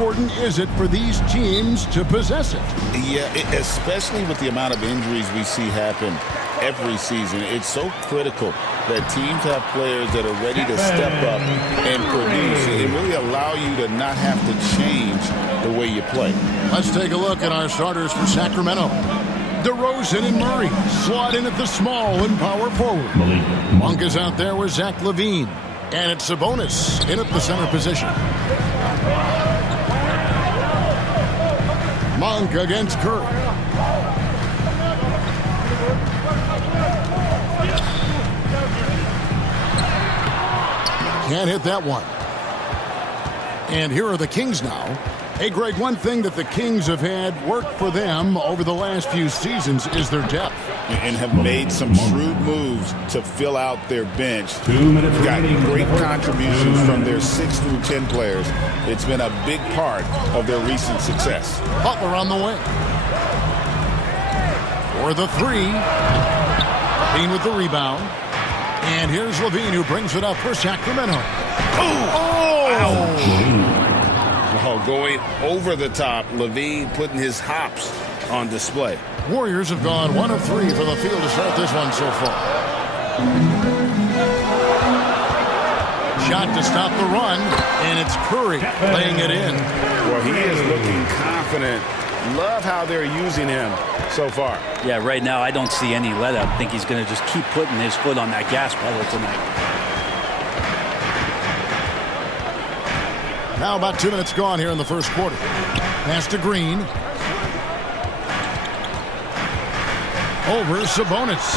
important is it for these teams to possess it? Yeah, especially with the amount of injuries we see happen every season. It's so critical that teams have players that are ready to step up and produce and really allow you to not have to change the way you play. Let's take a look at our starters for Sacramento. DeRozan and Murray slot in at the small and power forward. Monk is out there with Zach LaVine. And it's Sabonis in at the center position. Monk against Curry. Can't hit that one. And here are the Kings now. Hey, Greg, one thing that the Kings have had work for them over the last few seasons is their depth. And have made some shrewd moves to fill out their bench. They've got great contributions from their 6 through 10 players. It's been a big part of their recent success. Butler on the wing. For the three. Bean with the rebound. And here's LaVine who brings it up for Sacramento. Oh, going over the top. LaVine putting his hops on display. Warriors have gone 1 of 3 from the field to start this one so far. Shot to stop the run, and it's Curry laying it in. Well, he is looking confident. Love how they're using him so far. Yeah, right now I don't see any let up. I think he's going to just keep putting his foot on that gas pedal tonight. Now about 2 minutes gone here in the first quarter. Pass to Green. Over Sabonis.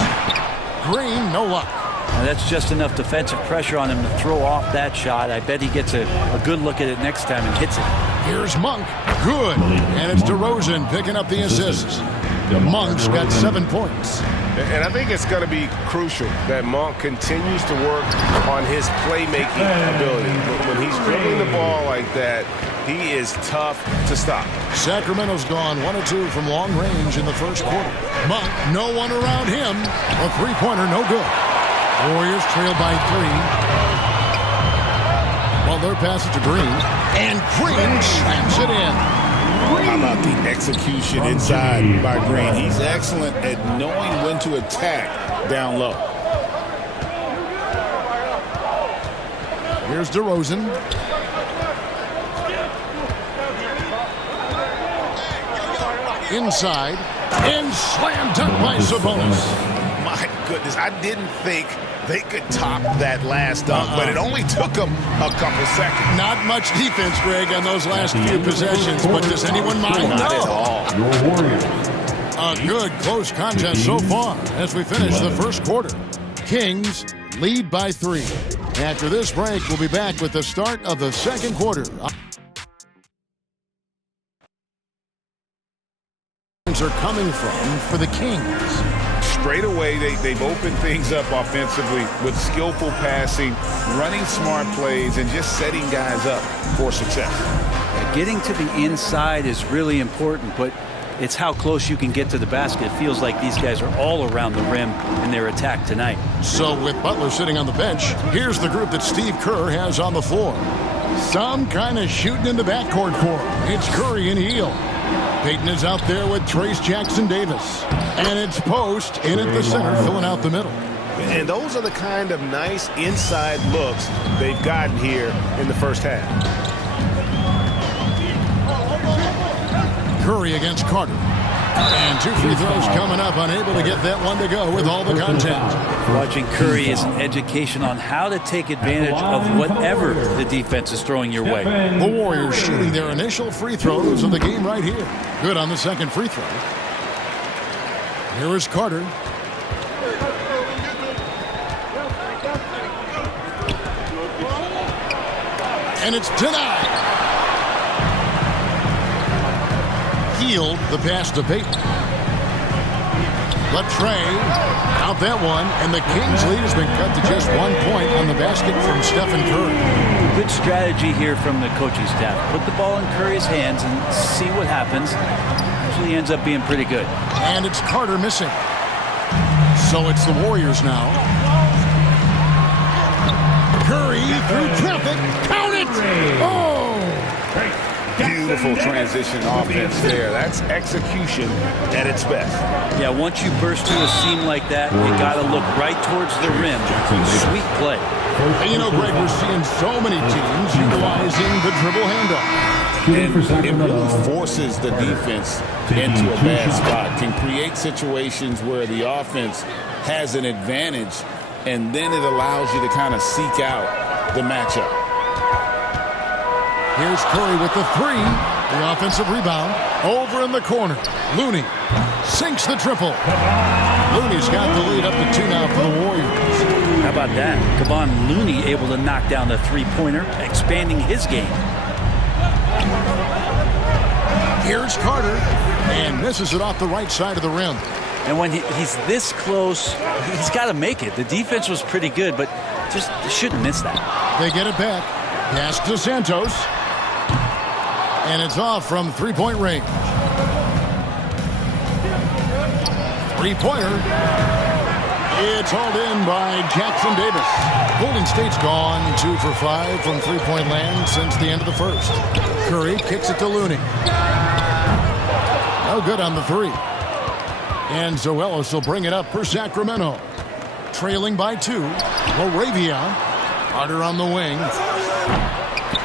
Green, no luck. Now that's just enough defensive pressure on him to throw off that shot. I bet he gets a good look at it next time and hits it. Here's Monk. Good. And it's DeRozan picking up the assist. Monk's got 7 points. And I think it's going to be crucial that Monk continues to work on his playmaking ability. When he's dribbling the ball like that, he is tough to stop. Sacramento's gone 1 of 2 from long range in the first quarter. Monk, no one around him. A three-pointer, no good. Warriors trail by 3. Well, their pass it to Green. And Green slams it in. How about the execution inside by Green? He's excellent at knowing when to attack down low. Here's DeRozan. Inside. And slam dunk by Sabonis. My goodness, I didn't think they could top that last dunk, but it only took them a couple seconds. Not much defense, Greg, on those last few possessions, but does anyone mind? Not at all. A good close contest so far as we finish the first quarter. Kings lead by 3. After this break, we'll be back with the start of the second quarter. Are coming from for the Kings. Straight away, they've opened things up offensively with skillful passing, running smart plays, and just setting guys up for success. Getting to the inside is really important, but it's how close you can get to the basket. It feels like these guys are all around the rim in their attack tonight. So with Butler sitting on the bench, here's the group that Steve Kerr has on the floor. Some kind of shooting in the backcourt for him. It's Curry and Hield. Payton is out there with Trace Jackson-Davis. And it's Post in at the center, filling out the middle. And those are the kind of nice inside looks they've gotten here in the first half. Curry against Carter. And 2 free throws coming up, unable to get that one to go with all the contact. Watching Curry is an education on how to take advantage of whatever the defense is throwing your way. The Warriors shooting their initial free throws of the game right here. Good on the second free throw. Here is Carter. And it's denied. Hield the pass to Payton. Latrey out that one, and the Kings lead has been cut to just 1 point on the basket from Stephen Curry. Good strategy here from the coaching staff. Put the ball in Curry's hands and see what happens. Usually ends up being pretty good. And it's Carter missing. So it's the Warriors now. Curry through traffic. Count it! Oh! beautiful transition offense there. That's execution at its best. Yeah, once you burst through a seam like that, you got to look right towards the rim. Sweet play. And you know, Greg, we're seeing so many teams utilizing the dribble handoff. And it really forces the defense into a bad spot, can create situations where the offense has an advantage, and then it allows you to kind of seek out the matchup. Here's Curry with the three. The offensive rebound. Over in the corner. Looney sinks the triple. Looney's got the lead up to 2 now for the Warriors. How about that? Kevon Looney able to knock down the three-pointer, expanding his game. Here's Carter, and misses it off the right side of the rim. And when he's this close, he's got to make it. The defense was pretty good, but just shouldn't miss that. They get it back. Pass to Santos. And it's off from three-point range. Three-pointer. It's hauled in by Jackson Davis. Golden State's gone 2 for 5 from three-point land since the end of the first. Curry kicks it to Looney. No good on the three. And Zoelos will bring it up for Sacramento. Trailing by 2. Moravia. Carter on the wing.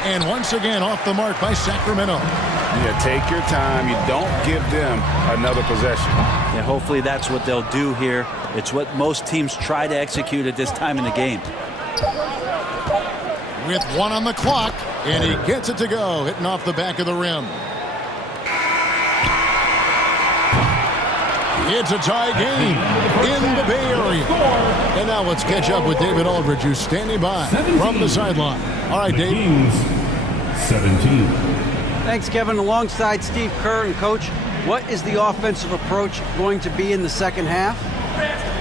And once again off the mark by Sacramento. Yeah, take your time. You don't give them another possession. Yeah, hopefully that's what they'll do here. It's what most teams try to execute at this time in the game. With 1 on the clock, and he gets it to go, hitting off the back of the rim. It's a tie game in the Bay Area. And now let's catch up with David Aldridge, who's standing by from the sideline. All right, Dave. 17. Thanks, Kevin. Alongside Steve Kerr and Coach, what is the offensive approach going to be in the second half?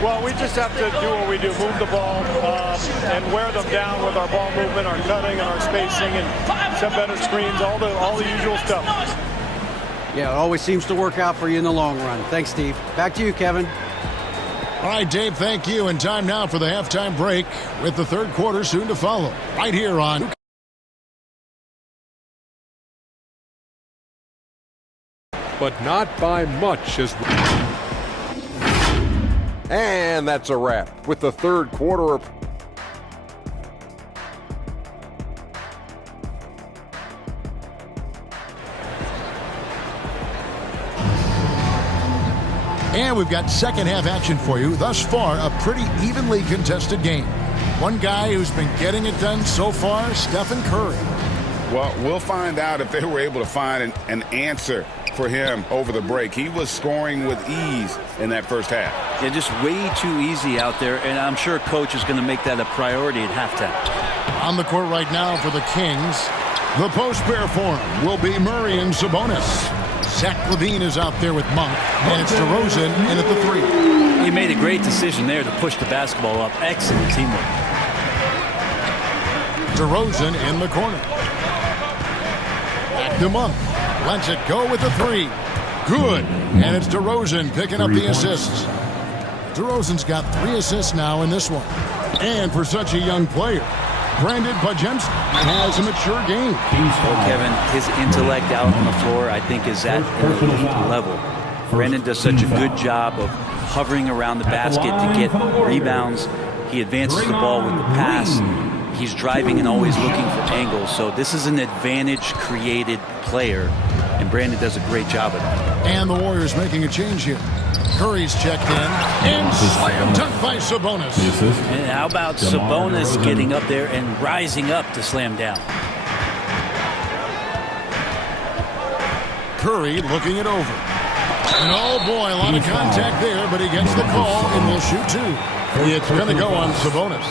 Well, we just have to do what we do, move the ball and wear them down with our ball movement, our cutting, and our spacing, and set better screens, all the usual stuff. Yeah, it always seems to work out for you in the long run. Thanks, Steve. Back to you, Kevin. All right, Dave, thank you. And time now for the halftime break with the third quarter soon to follow. Right here on... But not by much. And that's a wrap with the third quarter. And we've got second half action for you. Thus far, a pretty evenly contested game. One guy who's been getting it done so far, Stephen Curry. Well, we'll find out if they were able to find an answer for him over the break. He was scoring with ease in that first half. Yeah, just way too easy out there, and I'm sure Coach is going to make that a priority at halftime. On the court right now for the Kings, the post pair form will be Murray and Sabonis. Zach LaVine is out there with Monk, and it's DeRozan in at the three. He made a great decision there to push the basketball up. Excellent teamwork. DeRozan in the corner. Back to Monk. Lets it go with the three. Good. And it's DeRozan picking up the assists. DeRozan's got 3 assists now in this one. And for such a young player, Brandon Bajemski has a mature game. Well, Kevin, his intellect out on the floor, I think, is at an elite level. Brandon does such a good job of hovering around the basket to get rebounds. He advances the ball with the pass. He's driving and always looking for angles. So this is an advantage-created player, and Brandon does a great job of it. And the Warriors making a change here. Curry's checked in, and slam dunk by Sabonis. And how about Sabonis getting up there and rising up to slam down? Curry looking it over. And oh boy, a lot of contact there, but he gets the call and will shoot 2. It's going to go on Sabonis.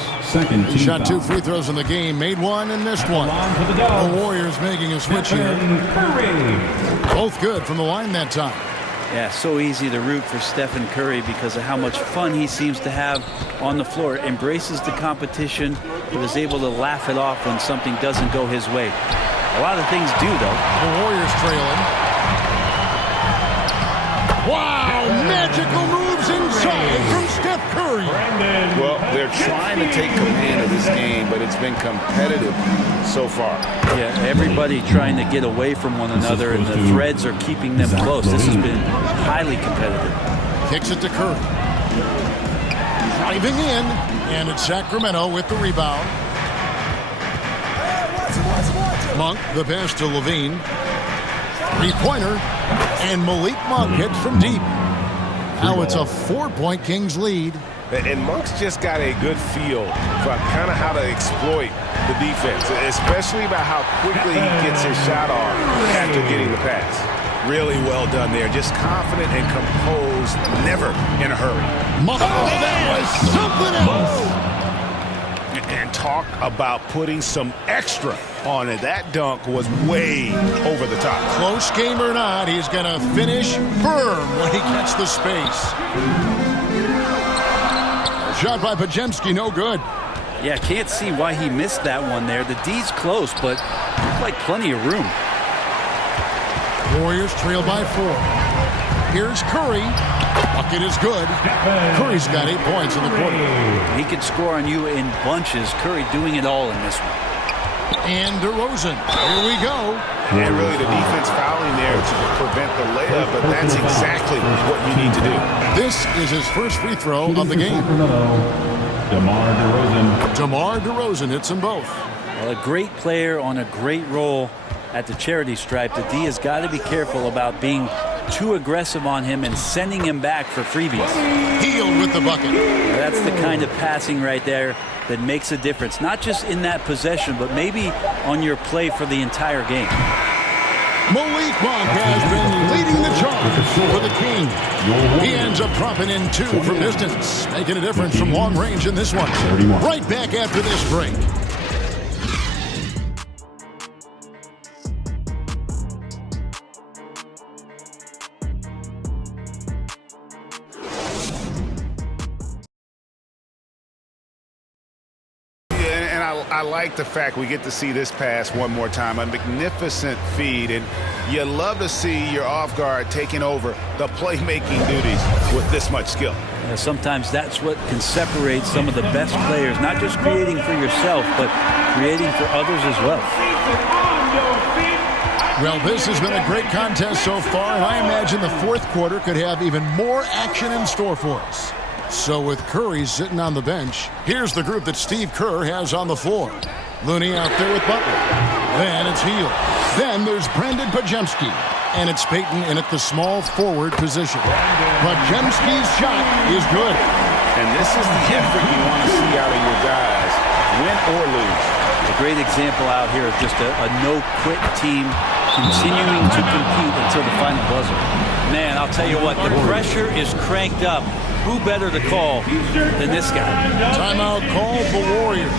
He shot 2 free throws in the game, made 1 and missed 1. The Warriors making a switch here. Both good from the line that time. Yeah, so easy to root for Stephen Curry because of how much fun he seems to have on the floor. Embraces the competition, but is able to laugh it off when something doesn't go his way. A lot of things do, though. The Warriors trailing. Wow, magical moves inside from Steph Steph Curry. Well, they're trying to take command of this game, but it's been competitive so far. Yeah, everybody trying to get away from one another, and the threads are keeping them close. This has been highly competitive. Kicks it to Curry. Driving in, and it's Sacramento with the rebound. Monk, the pass to Levine. Three-pointer, and Malik Monk hits from deep. Now it's a 4-point Kings lead. And Monk's just got a good feel for kind of how to exploit the defense, especially about how quickly he gets his shot off after getting the pass. Really well done there. Just confident and composed, never in a hurry. Monk, that was something else. And talk about putting some extra on it. That dunk was way over the top. Close game or not, he's going to finish firm when he gets the space. Shot by Podziemski, no good. Yeah, can't see why he missed that one there. The D's close, but looks like plenty of room. Warriors trail by 4. Here's Curry. Bucket is good. Curry's got 8 points in the quarter. He could score on you in bunches. Curry doing it all in this one. And DeRozan. Here we go. And really the defense fouling there to prevent the layup, but that's exactly what you need to do. This is his first free throw of the game. DeMar DeRozan hits them both. Well, a great player on a great role at the charity stripe. The D has got to be careful about being too aggressive on him and sending him back for freebies. Healed with the bucket. That's the kind of passing right there that makes a difference, not just in that possession, but maybe on your play for the entire game. Malik Monk has been leading the charge for the Kings. He ends up dropping in 2 from distance, making a difference from long range in this one. Right back after this break. I like the fact we get to see this pass one more time. A magnificent feed, and you love to see your off guard taking over the playmaking duties with this much skill. Yeah, sometimes that's what can separate some of the best players, not just creating for yourself, but creating for others as well. Well, this has been a great contest so far, and I imagine the fourth quarter could have even more action in store for us. So with Curry sitting on the bench, here's the group that Steve Kerr has on the floor. Looney out there with Butler. Then it's Hield. Then there's Brandon Podziemski. And it's Payton in at the small forward position. Podziemski's shot is good. And this is the effort you want to see out of your guys, win or lose. A great example out here of just a no-quit team continuing to compete until the final buzzer. Man, I'll tell you what, the pressure is cranked up. Who better to call than this guy? Timeout call for Warriors.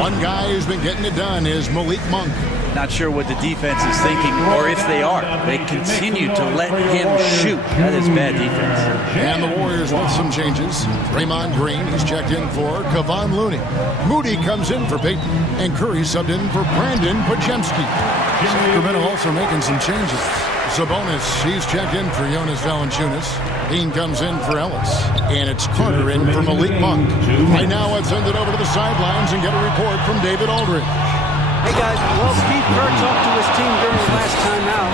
One guy who's been getting it done is Malik Monk. Not sure what the defense is thinking, or if they are. They continue to let him shoot. That is bad defense. And the Warriors with some changes. Draymond Green, he's checked in for Kevon Looney. Moody comes in for Payton, and Curry subbed in for Brandon Podziemski. Sacramento also making some changes. Sabonis, he's checked in for Jonas Valanciunas. Dean comes in for Ellis. And it's Carter in for Malik Monk. Right now, let's send it over to the sidelines and get a report from David Aldridge. Hey guys, well, Steve Kerr talked to his team during the last time out.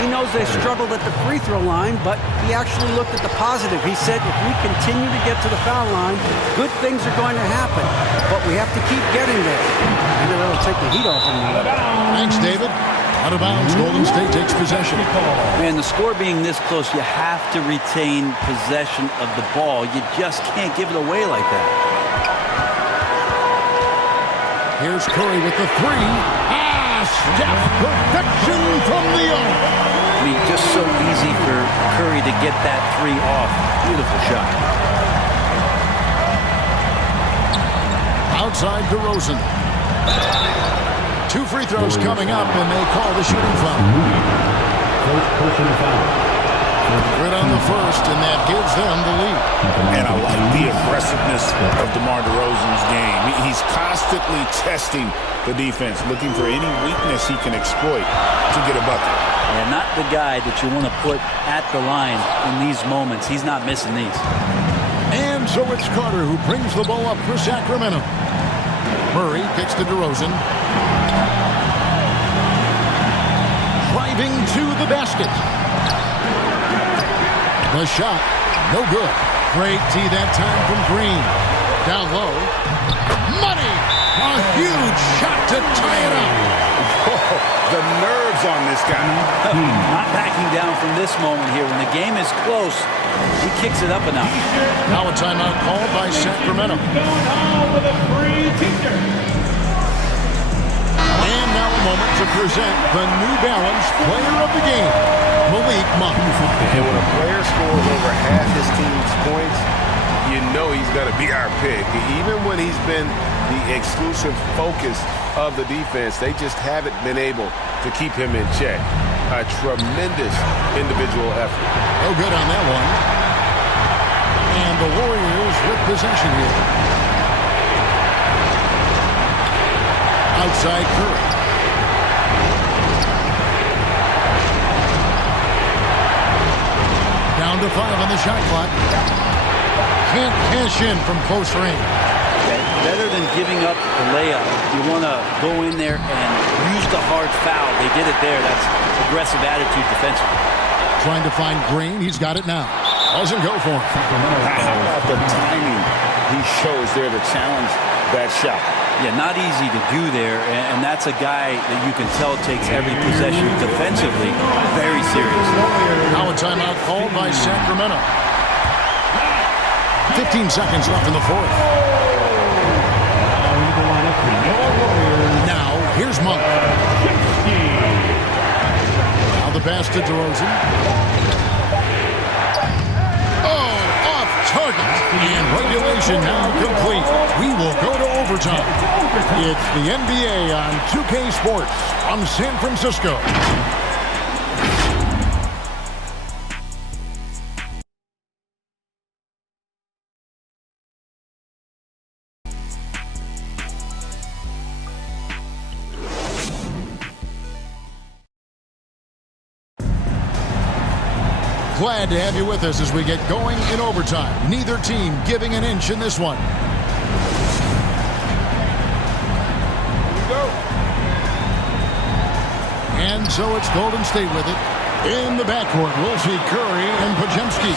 He knows they struggled at the free throw line, but he actually looked at the positive. He said if we continue to get to the foul line, good things are going to happen. But we have to keep getting there. Maybe that'll take the heat off him now. Thanks, David. Out of bounds, Golden State takes possession. Man, the score being this close, you have to retain possession of the ball. You just can't give it away like that. Here's Curry with the 3. Steph, perfection from the arc. I mean, just so easy for Curry to get that 3 off. Beautiful shot. Outside DeRozan. 2 free throws coming up, and they call the shooting foul. Good on the first, and that gives them the lead. And I like the aggressiveness of DeMar DeRozan's game. He's constantly testing the defense, looking for any weakness he can exploit to get a bucket. And not the guy that you want to put at the line in these moments. He's not missing these. And And so it's Carter who brings the ball up for Sacramento. Murray kicks to DeRozan. Driving to the basket. The shot, no good. Great tee that time from Green. Down low. Money! A huge shot to tie it up. The nerves on this guy. Not backing down from this moment here. When the game is close, he kicks it up a notch. Now a timeout called by Sacramento. And now a moment to present the New Balance Player of the Game, Malik Monk. And when a player scores over half his team's points, you know he's going to be our pick. Even when he's been the exclusive focus of the defense, they just haven't been able to keep him in check. A tremendous individual effort. No good on that one. And the Warriors with possession here. Outside Curry. Down to 5 on the shot clock. Can't cash in from close range. Okay. Better than giving up the layup, you want to go in there and use the hard foul. They did it there. That's aggressive attitude defensively. Trying to find Green. He's got it now. Doesn't go for him. How about the timing he shows there to challenge that shot? Yeah, not easy to do there, and that's a guy that you can tell takes every possession defensively very seriously. Now a timeout called by Sacramento. 15 seconds left in the fourth. Now, here's Monk. Now the pass to DeRozan. Oh, off target. And regulation now complete. We will go to overtime. It's the NBA on 2K Sports from San Francisco. Glad to have you with us as we get going in overtime. Neither team giving an inch in this one. Here we go. And so it's Golden State with it. In the backcourt, we'll see Curry and Podziemski.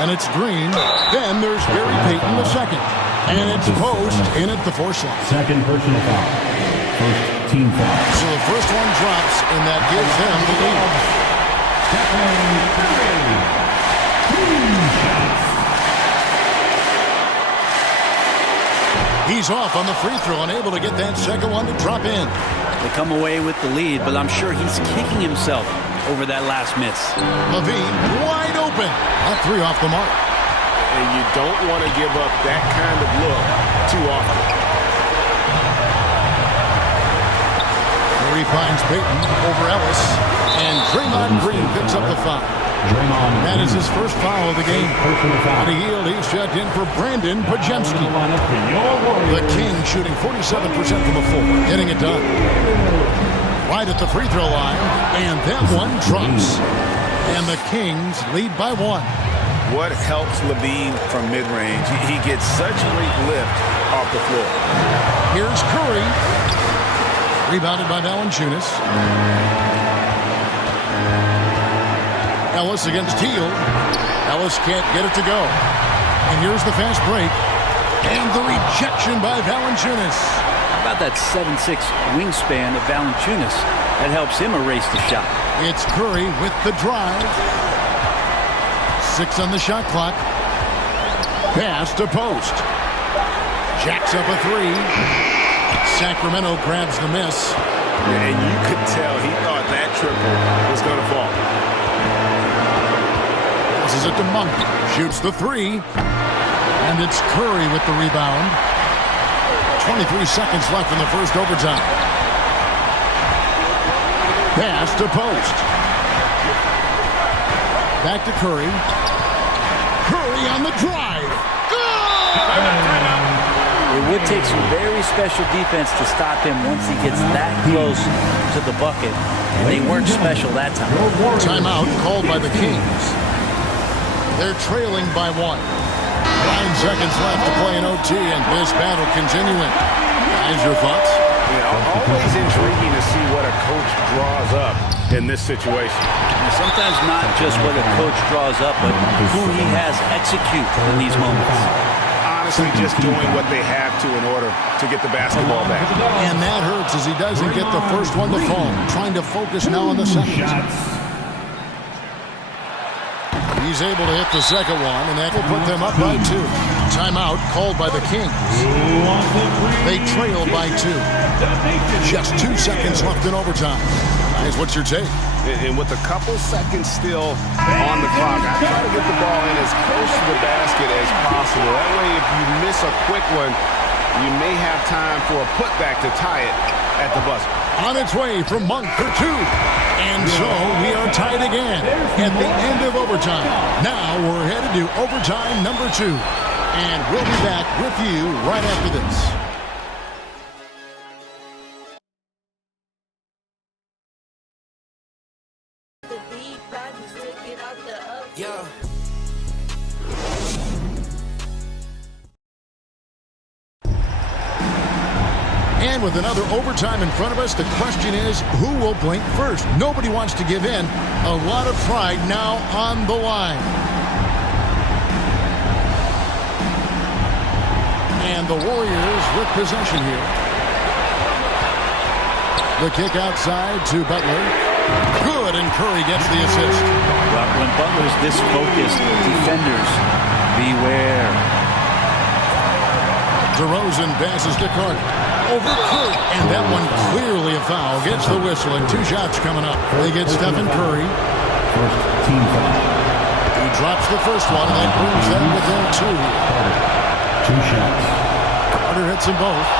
And it's Green. Then there's Gary Payton the second. And it's Post in at the foresight. Second personal foul. First team foul. So the first one drops, and that gives them the lead. He's off on the free throw, unable to get that second one to drop in. They come away with the lead, but I'm sure he's kicking himself over that last miss. Levine wide open. That three off the mark. And you don't want to give up that kind of look too often. He finds Payton over Ellis. And Draymond Green picks up the foul. That is his first foul of the game. On the heel, he's checked in for Brandon Podziemski. The Kings shooting 47% from the floor, getting it done. Right at the free throw line, and that one drops. And the Kings lead by 1. What helps Levine from mid-range? He gets such great lift off the floor. Here's Curry. Rebounded by Valanciunas. Ellis against Teal. Ellis can't get it to go. And here's the fast break. And the rejection by Valanciunas. How about that 7'6" wingspan of Valanciunas? That helps him erase the shot. It's Curry with the drive. 6 on the shot clock. Pass to Post. Jacks up a 3. Sacramento grabs the miss. And you could tell he thought that triple was going to fall. Passes it to Monk. Shoots the 3. And it's Curry with the rebound. 23 seconds left in the first overtime. Pass to Post. Back to Curry. Curry on the drive. Good! It would take some very special defense to stop him once he gets that close to the bucket. And they weren't special that time. Timeout called by the Kings. They're trailing by 1. 9 seconds left to play in OT, and this battle continuing. Guys, your thoughts? Always intriguing to see what a coach draws up in this situation. Sometimes not just what a coach draws up, but who he has execute in these moments. Honestly, just doing what they have to in order to get the basketball back. And that hurts as he doesn't get the first one to fall. Trying to focus now on the second. He's able to hit the second one, and that will put them up by 2. Timeout called by the Kings. They trail by 2. Just 2 seconds left in overtime. Guys, what's your take? And with a couple seconds still on the clock, I try to get the ball in as close to the basket as possible. That way, if you miss a quick one, you may have time for a putback to tie it at the buzzer. On its way from Monk for 2. And so we are tied again at the end of overtime. Now we're headed to overtime number 2. And we'll be back with you right after this. And with another overtime in front of us, the question is, who will blink first? Nobody wants to give in. A lot of pride now on the line. And the Warriors with possession here. The kick outside to Butler. Good, and Curry gets the assist. But when Butler's this focused, defenders, beware. DeRozan passes to Carter. Over Curry. And that one clearly a foul. Gets the whistle, and 2 shots coming up. They get Stephen Curry. First team foul. He drops the first one, and that brings them within 2. 2 shots. Carter hits them both.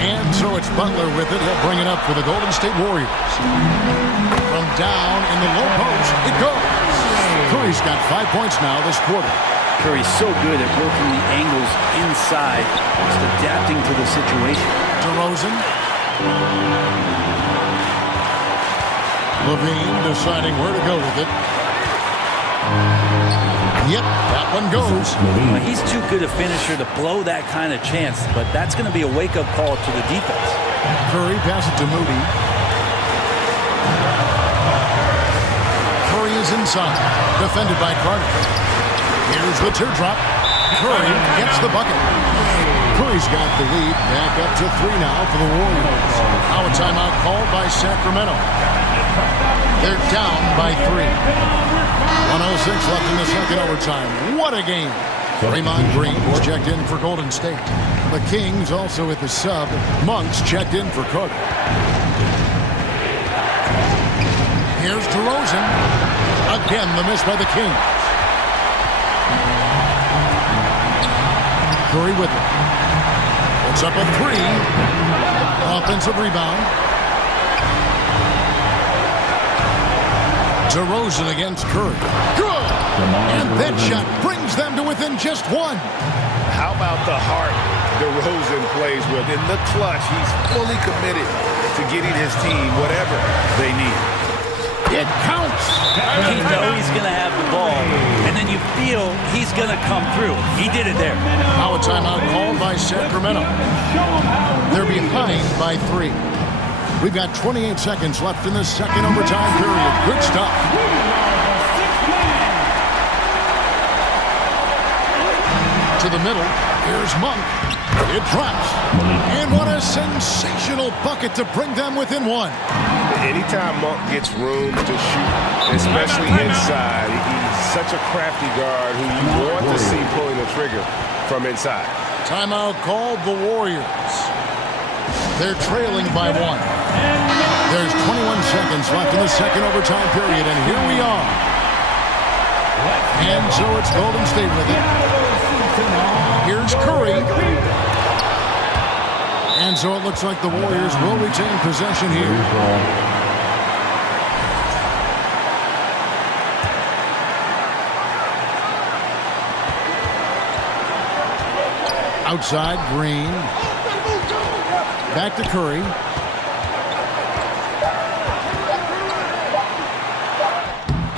And so it's Butler with it. He'll bring it up for the Golden State Warriors. From down in the low post, it goes. Curry's got 5 points now this quarter. Curry's so good at working the angles inside, just adapting to the situation. DeRozan. Levine deciding where to go with it. Yep, that one goes. Well, he's too good a finisher to blow that kind of chance, but that's going to be a wake-up call to the defense. Curry passes to Moody. Curry is inside, defended by Carter. Here's the teardrop. Curry gets the bucket. Curry's got the lead. Back up to 3 now for the Warriors. Now a timeout called by Sacramento. They're down by 3. 1:06 left in the second overtime. What a game. Draymond Green is checked in for Golden State. The Kings also at the sub. Monk's checked in for Carter. Here's DeRozan. Again, the miss by the Kings. Curry with it. Puts up a 3. Offensive rebound. DeRozan against Curry. Good! And that shot brings them to within just 1. How about the heart DeRozan plays with? In the clutch, he's fully committed to getting his team whatever they need. It counts! You know he's going to have the ball, and then you feel he's going to come through. He did it there. Now a timeout called by Sacramento. They're behind by 3. We've got 28 seconds left in the second overtime period. Good stuff. To the middle. Here's Monk. It drops. And what a sensational bucket to bring them within 1. Anytime Monk gets room to shoot, especially inside, he's such a crafty guard who you want to see pulling the trigger from inside. Timeout called the Warriors. They're trailing by 1. There's 21 seconds left in the second overtime period, and here we are. And so it's Golden State with it. Here's Curry. And so it looks like the Warriors will retain possession here. Outside, Green. Back to Curry.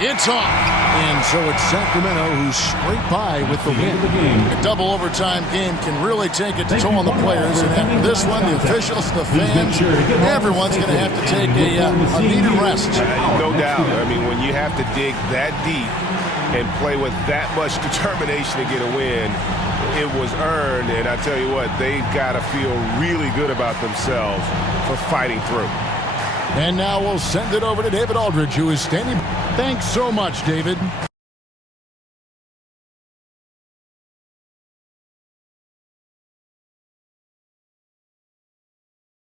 It's off. And so it's Sacramento who scrape by with the win. A double overtime game can really take a toll on the players. And after this one, the officials, the fans, everyone's going to have to take a needed rest. No doubt. I mean, when you have to dig that deep and play with that much determination to get a win, it was earned. And I tell you what, they've got to feel really good about themselves for fighting through. And now we'll send it over to David Aldridge, who is standing. Thanks so much, David.